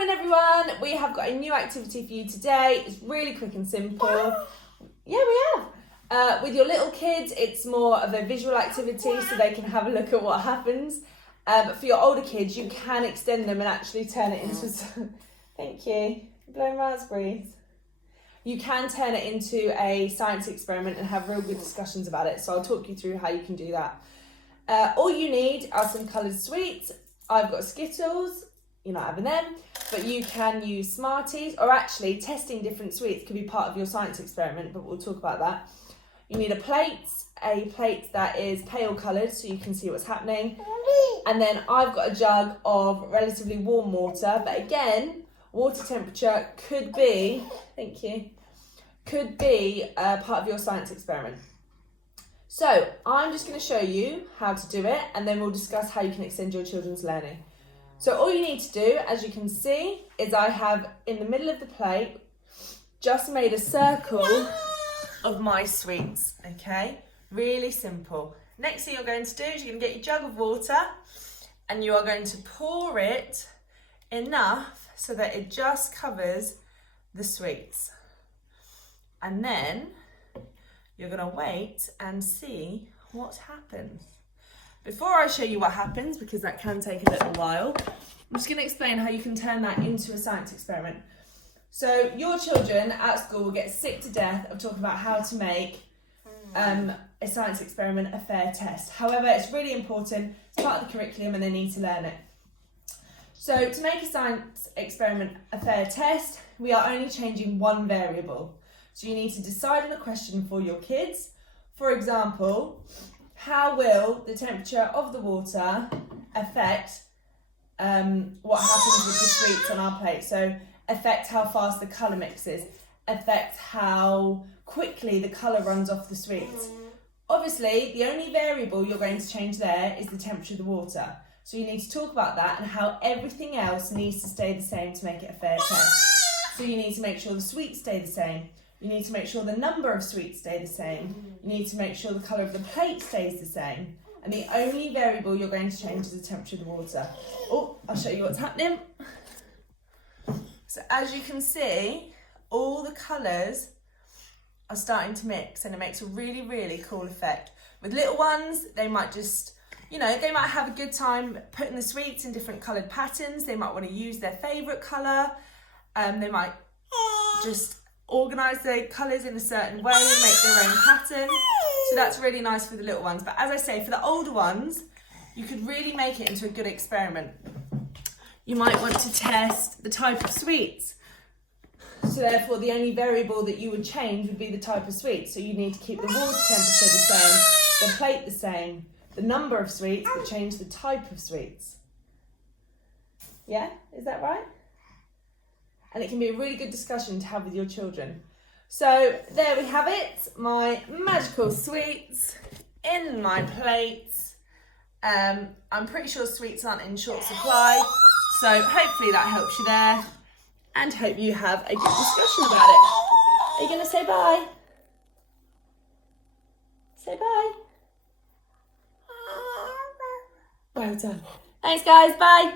morning everyone, we have got a new activity for you today. It's really quick and simple. Yeah, we have. With your little kids, it's more of a visual activity so they can have a look at what happens. But for your older kids, you can extend them and actually turn it into... Thank you. Blow raspberries. You can turn it into a science experiment and have real good discussions about it. So I'll talk you through how you can do that. All you need are some coloured sweets. I've got Skittles. You're not having them, but you can use Smarties, or actually testing different sweets could be part of your science experiment, but we'll talk about that. You need a plate that is pale coloured so you can see what's happening. And then I've got a jug of relatively warm water, but again, water temperature could be, thank you, could be part of your science experiment. So I'm just going to show you how to do it, and then we'll discuss how you can extend your children's learning. So all you need to do, as you can see, is I have in the middle of the plate just made a circle of my sweets, okay? Really simple. Next thing you're going to do is you're going to get your jug of water and you are going to pour it enough so that it just covers the sweets. And then you're going to wait and see what happens. Before I show you what happens, because that can take a little while, I'm just going to explain how you can turn that into a science experiment. So your children at school will get sick to death of talking about how to make a science experiment a fair test. However, it's really important, it's part of the curriculum and they need to learn it. So to make a science experiment a fair test, we are only changing one variable. So you need to decide on a question for your kids. For example, how will the temperature of the water affect what happens with the sweets on our plate? So affect how fast the colour mixes, affect how quickly the colour runs off the sweets. Obviously, the only variable you're going to change there is the temperature of the water. So you need to talk about that and how everything else needs to stay the same to make it a fair test. So you need to make sure the sweets stay the same. You need to make sure the number of sweets stay the same. You need to make sure the colour of the plate stays the same. And the only variable you're going to change is the temperature of the water. Oh, I'll show you what's happening. So as you can see, all the colours are starting to mix and it makes a really, really cool effect. With little ones, they might just, they might have a good time putting the sweets in different coloured patterns. They might want to use their favourite colour. They might just organise the colours in a certain way and make their own pattern. So that's really nice for the little ones. But as I say, for the older ones, you could really make it into a good experiment. You might want to test the type of sweets. So therefore, the only variable that you would change would be the type of sweets. So you need to keep the water temperature the same, the plate the same, the number of sweets, but change the type of sweets. Yeah, is that right? And it can be a really good discussion to have with your children. So there we have it, my magical sweets in my plates. I'm pretty sure sweets aren't in short supply, so hopefully that helps you there, and hope you have a good discussion about it. Are you going to say bye? Say bye. Well done. Thanks guys, bye.